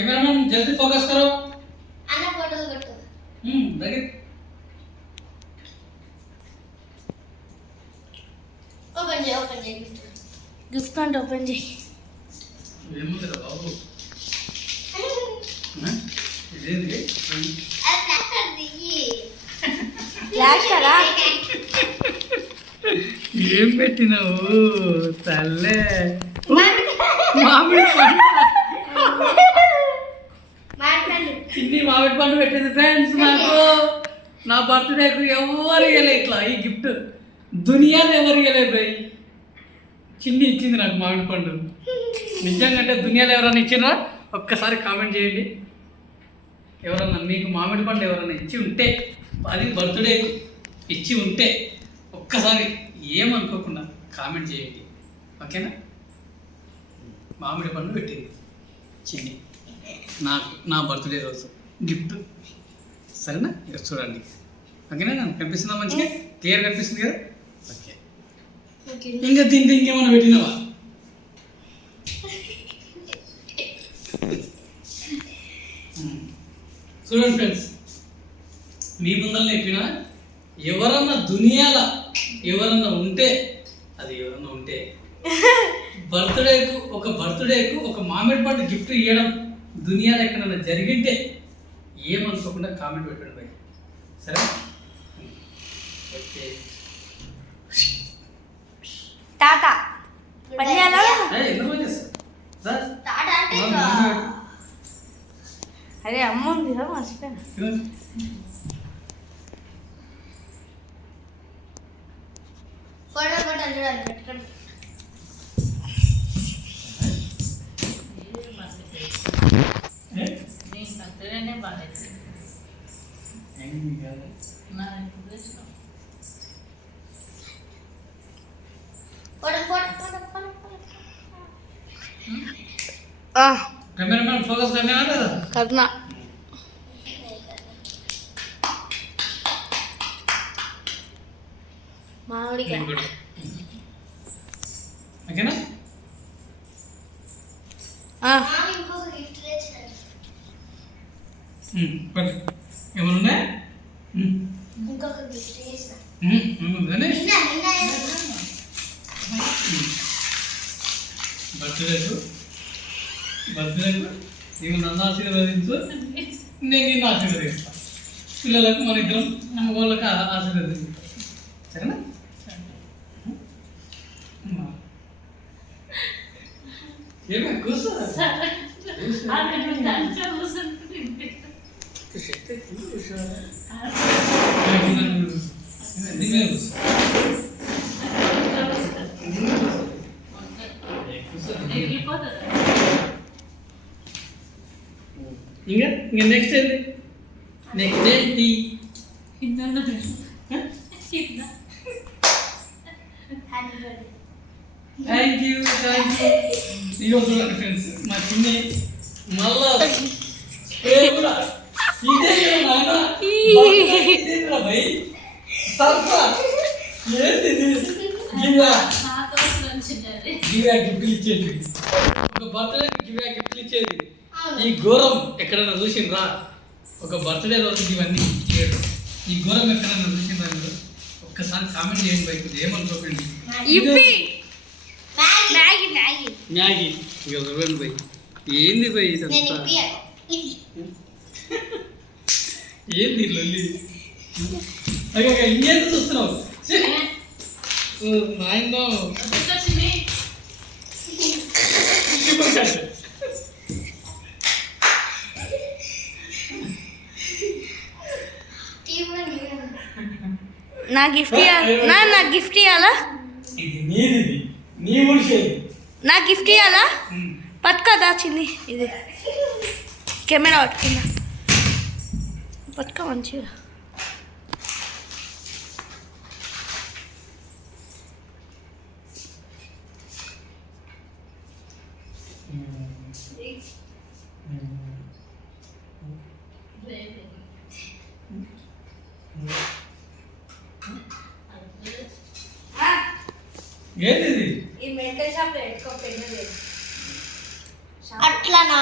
Cameraman जल्दी focus करो। आना फोटो करो। लगे ओपन जे गिफ्ट अंट ओपन जे ఏముందిరా బాబు ఇదేంటి ఫ్లాష్ అలా ఏం పెట్టినావు తల్లే మామిడి పండు చిన్ని మామిడి పండు పెట్టింది ఫ్రెండ్స్ నాకు నా బర్త్డేకు ఎవరు ఇవ్వలే ఇట్లా ఈ గిఫ్ట్ దునియాలో ఎవరు ఇవ్వలే భయ్ చిన్ని ఇచ్చింది నాకు మామిడి పండు నిజంగా అంటే దునియాలో ఎవరైనా ఇచ్చినా ఒక్కసారి కామెంట్ చేయండి ఎవరన్నా మీకు మామిడి పండు ఎవరన్నా ఇచ్చి ఉంటే అది బర్త్డే ఇచ్చి ఉంటే ఒక్కసారి ఏమనుకోకుండా కామెంట్ చేయండి ఓకేనా మామిడి పండు పెట్టింది చిన్ని నాకు నా బర్త్డే రోజు గిఫ్ట్ సరేనా ఇక చూడండి ఓకేనా నాకు కనిపిస్తుందా మంచిగా క్లియర్ కనిపిస్తుంది కదా ఓకే ఇంకా దీంట్లో ఇంకేమైనా పెట్టినావా చూడండి ఫ్రెండ్స్ మీ ముందర చెప్పిన ఎవరన్నా దునియాల ఎవరన్నా ఉంటే అది ఎవరన్నా ఉంటే బర్త్డేకు ఒక మామిడి పండు గిఫ్ట్ ఇవ్వడం దునియాలో ఎక్కడన్నా జరిగింటే ఏమనుకోకుండా కామెంట్ పెట్టండి భయ్ సరే ఓకే టాటా పన్యాలా ఎందుకు చేస్తా టాటా అంటే అరే అమ్మ ఉంది కదా మర్చిపోయాను ఫోటో చూడాలి పెట్టుకోండి कैमरामैन फोकस करने आ रहा था करना मावड़ी का ओके ना हां ఇంకొక ఏమన్నా ఇంకొక గిఫ్ట్ చేసా ఏమన్నా బర్త్డేకు నీవు నన్ను ఆశీర్వదించు నేను నిన్ను ఆశీర్వదిస్తాను పిల్లలకు మన ఇద్దరం వాళ్ళకి ఆశీర్వదించు సరేనా ఏమే కూర్చో ఇంకా నెక్స్ట్ ఏంటి నెక్స్ట్ ఏంటి థ్యాంక్ యూ ఇగో చూడండి ఫ్రెండ్స్ మా చిన్ని మళ్ళా కూడా ఇదే నాయన భయ్ సర్పా ఏంటిది గివ్యా గిఫ్ట్లు ఇచ్చేది ఒక బర్త్డే గివ్యా గిఫ్ట్లు ఇచ్చేది ఈ ఘోరం ఎక్కడైనా చూసిండ్రా ఒక బర్త్డే రోజు ఇవన్నీ చేయడం ఈ ఘోరం ఎక్కడైనా చూసిండ్రా మీరు ఒక్కసారి కామెంట్ చేయండి బయట ఏమనుకోకండి మ్యాగీ ఇక చూడండి బయ్ ఏంది బయ్ ఇదంతా ఏంది లొల్లి అదే ఇంకేంది చూస్తున్నావు నాయన నా గిఫ్ట్ నా గిఫ్ట్ ఇవ్వాలా ఇది నీది నీ ముడిసేది నా గిఫ్ట్ ఇవ్వాలా పట్టుకోదా చిన్ని ఇది కెమెరా పట్టుకుందా పట్టుకో మంచిగా ఏంటిది అట్లనా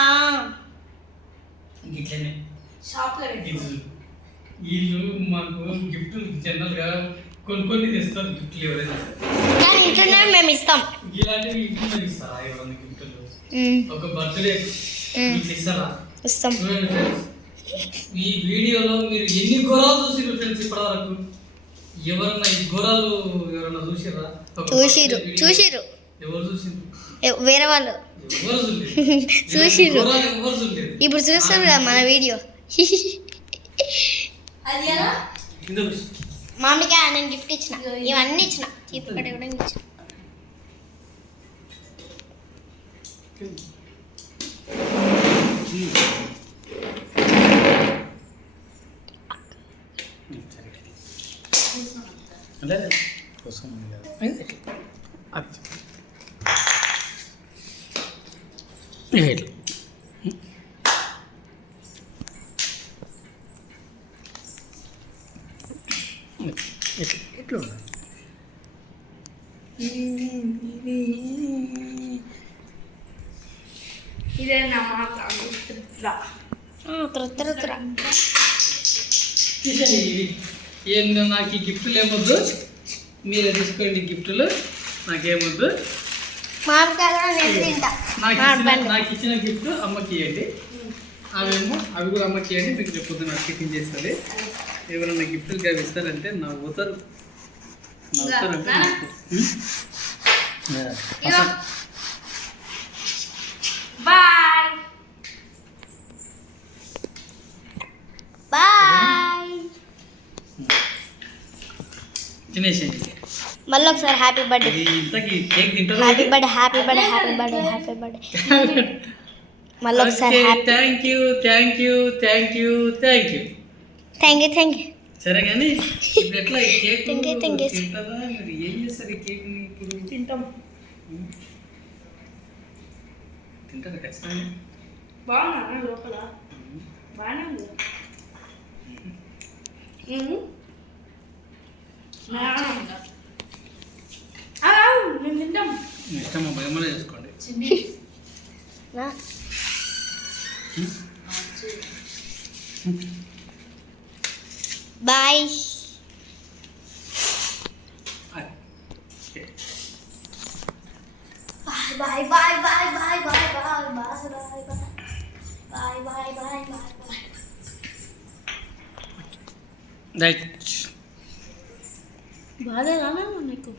షాప్లో వీళ్ళు మాకు గిఫ్ట్ జనరల్గా కొన్ని తెస్తారు గిఫ్ట్లు ఎవరైనా సరే. కానీ ఇంట్లోనే మేము ఇస్తాం. ఇలాంటివి ఇంట్లో ఇస్తారా ఎవరైనా గిఫ్ట్లు? ఒక బర్త్డే ఇస్తారా? ఇస్తాం. చూడండి ఫ్రెండ్స్, ఈ వీడియోలో మీరు ఎన్ని ఘోరాలు చూసిరు ఫ్రెండ్స్ ఇప్పటి వరకు? ఎవరన్నా ఈ ఘోరాలు ఎవరన్నా చూసిరా? చూసిరు ఎవరు చూసిండ్రు? వేరే వాళ్ళు ఎవరు చూడలేదు. చూసిర్రు. ఘోరాలు ఎవరు చూడలేదు. ఇప్పుడు చూస్తారు కదా మన వీడియో. కింద కూర్చో. మామిడికాయ నేను గిఫ్ట్ ఇచ్చిన, ఇవన్నీ ఇచ్చిన, చీప్ కట్ట కూడా ఇచ్చిన. ఇదే నా మాట ఏందో నాకు ఈ గిఫ్ట్లు ఏమొద్దు, మీరే తీసుకోండి గిఫ్ట్లు, నాకేమొద్దు. నాకు ఇచ్చిన గిఫ్ట్ అమ్మకి ఇవ్వండి, అవి కూడా అమ్మకి ఇవ్వండి. మీకు రేపు పొద్దున టిఫిన్ చేస్తుంది. ఎవరైనా గిఫ్ట్లు అవి ఇస్తారంటే నవ్వుతారు. Bye bye. తినేసేయండి. మళ్ళీ ఒకసారి హ్యాపీ బర్త్డే, ఇంతకీ కేక్ తింటారు. Happy birthday, happy birthday, happy birthday, happy birthday. మళ్ళీ ఒకసారి thank you thank you thank you thank you thank you thank you. సరే కానీ ఇప్పుడు ఎట్లా ఈ cake Thank you, thank you. తింటారా? మరి ఏం చేస్తారు ఈ కేక్ ఇప్పుడు? తింటాం. తింటారా ఖచ్చితంగా? బాగున్నా లోపల బాగానే ఉంది. మేము తింటాం. ఇష్టమా? భయమలే చేసుకోండి. Bye. Bye bye bye bye bye bye bye bye bye bye bye bye. Right. బాగాలేదా నీకు?